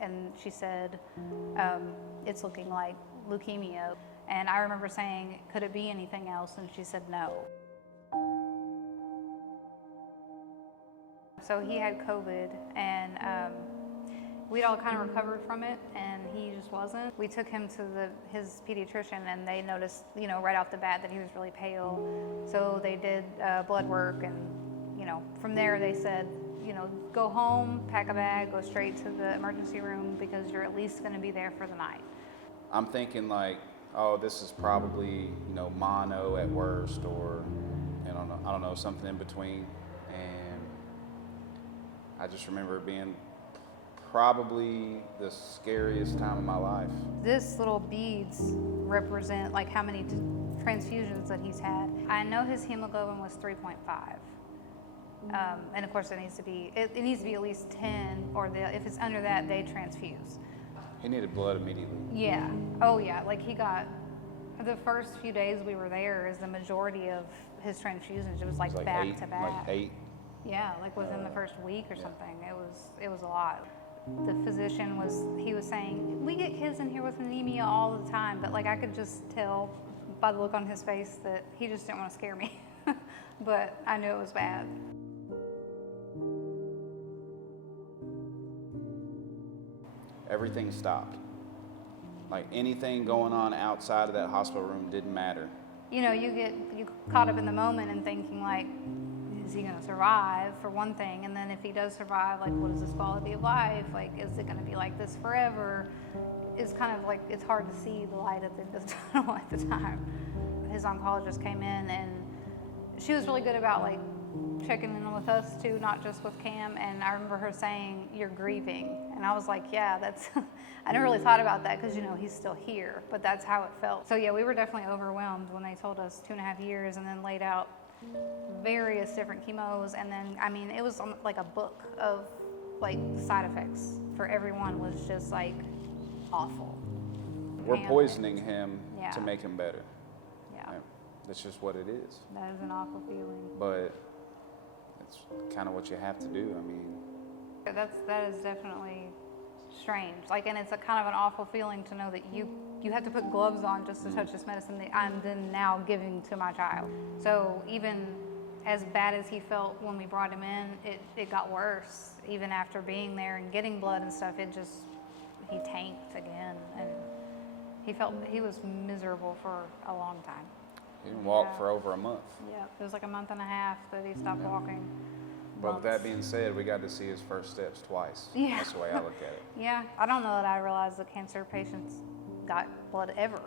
and she said, it's looking like leukemia. And I remember saying, could it be anything else? And she said no. So he had COVID, and we'd all kind of recovered from it, and he just wasn't. We took him to his pediatrician, and they noticed, right off the bat that he was really pale. So they did blood work, and, from there they said, go home, pack a bag, go straight to the emergency room because you're at least going to be there for the night. I'm thinking like, oh, this is probably, mono at worst, or, I don't know, something in between. And I just remember it being probably the scariest time of my life. This little beads represent like how many transfusions that he's had. I know his hemoglobin was 3.5. And of course it needs to be at least 10, or if it's under that, they transfuse. He needed blood immediately. Yeah. Oh yeah. Like he got, the first few days we were there is the majority of his transfusions. It was like back to back. Like 8. Yeah, like within the first week or something. It was a lot. The physician he was saying, we get kids in here with anemia all the time, but like I could just tell by the look on his face that he just didn't want to scare me. But I knew it was bad. Everything stopped. Like anything going on outside of that hospital room didn't matter. You get caught up in the moment and thinking like, is he going to survive, for one thing? And then if he does survive, like, what is his quality of life? Like, is it going to be like this forever? It's kind of like, it's hard to see the light at the end of the tunnel at the time. His oncologist came in, and she was really good about like checking in with us too, not just with Cam. And I remember her saying, you're grieving. And I was like, yeah, that's, I never really thought about that because, he's still here, but that's how it felt. So yeah, we were definitely overwhelmed when they told us 2.5 years and then laid out various different chemos. And then, it was like a book of like side effects for everyone was just like awful. We're poisoning him Yeah. to make him better. Yeah. That's just what it is. That is an awful feeling. But it's kind of what you have to do. That is definitely strange. Like, and it's a kind of an awful feeling to know that you have to put gloves on just to touch this medicine that I'm then now giving to my child. So even as bad as he felt when we brought him in, it got worse. Even after being there and getting blood and stuff, he tanked again, and he was miserable for a long time. He didn't walk for over a month. Yeah, it was like a month and a half that he stopped walking. But with that being said, we got to see his first steps twice. Yeah. That's the way I look at it. Yeah, I don't know that I realized that cancer patients got blood ever,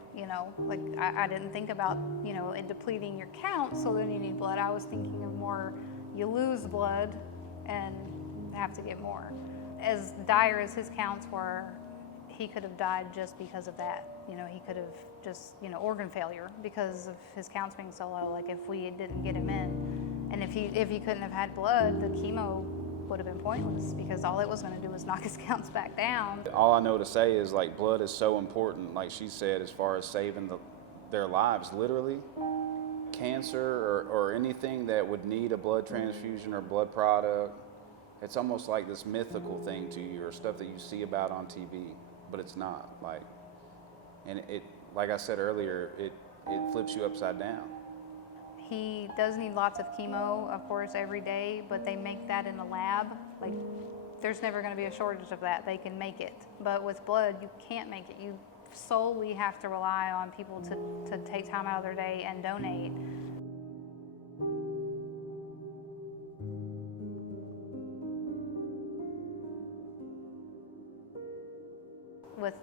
Like I didn't think about, it depleting your count, so then you need blood. I was thinking of more, you lose blood and have to get more. As dire as his counts were, he could have died just because of that. He could have just, organ failure because of his counts being so low. Like if we didn't get him in, and if he couldn't have had blood, the chemo would have been pointless because all it was going to do was knock his counts back down. All I know to say is like blood is so important, like she said, as far as saving their lives, literally. Cancer or anything that would need a blood transfusion or blood product, it's almost like this mythical thing to you or stuff that you see about on TV, but it's not. And it like I said earlier, it flips you upside down. He does need lots of chemo, of course, every day, but they make that in a lab. Like, there's never going to be a shortage of that. They can make it. But with blood, you can't make it. You solely have to rely on people to take time out of their day and donate. With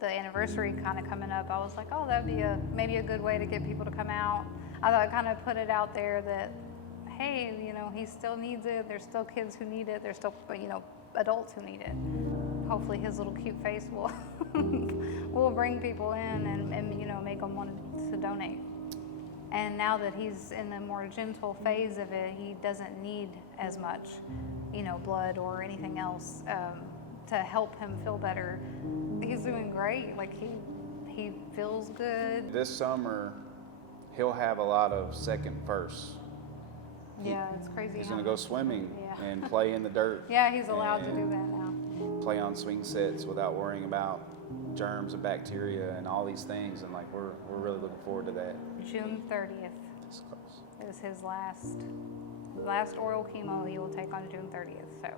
the anniversary kind of coming up, I was like, oh, that'd be maybe a good way to get people to come out. I thought I kind of put it out there that, hey, he still needs it. There's still kids who need it. There's still, adults who need it. Hopefully his little cute face will will bring people in and make them want to donate. And now that he's in the more gentle phase of it, he doesn't need as much, blood or anything else to help him feel better. He's doing great. Like he feels good. This summer, he'll have a lot of second firsts. Yeah, it's crazy. He's going to go swimming and play in the dirt. Yeah, he's allowed to do that now. play on swing sets without worrying about germs and bacteria and all these things. And like we're really looking forward to that. June 30th It's close. is his last oral chemo he will take on June 30th. So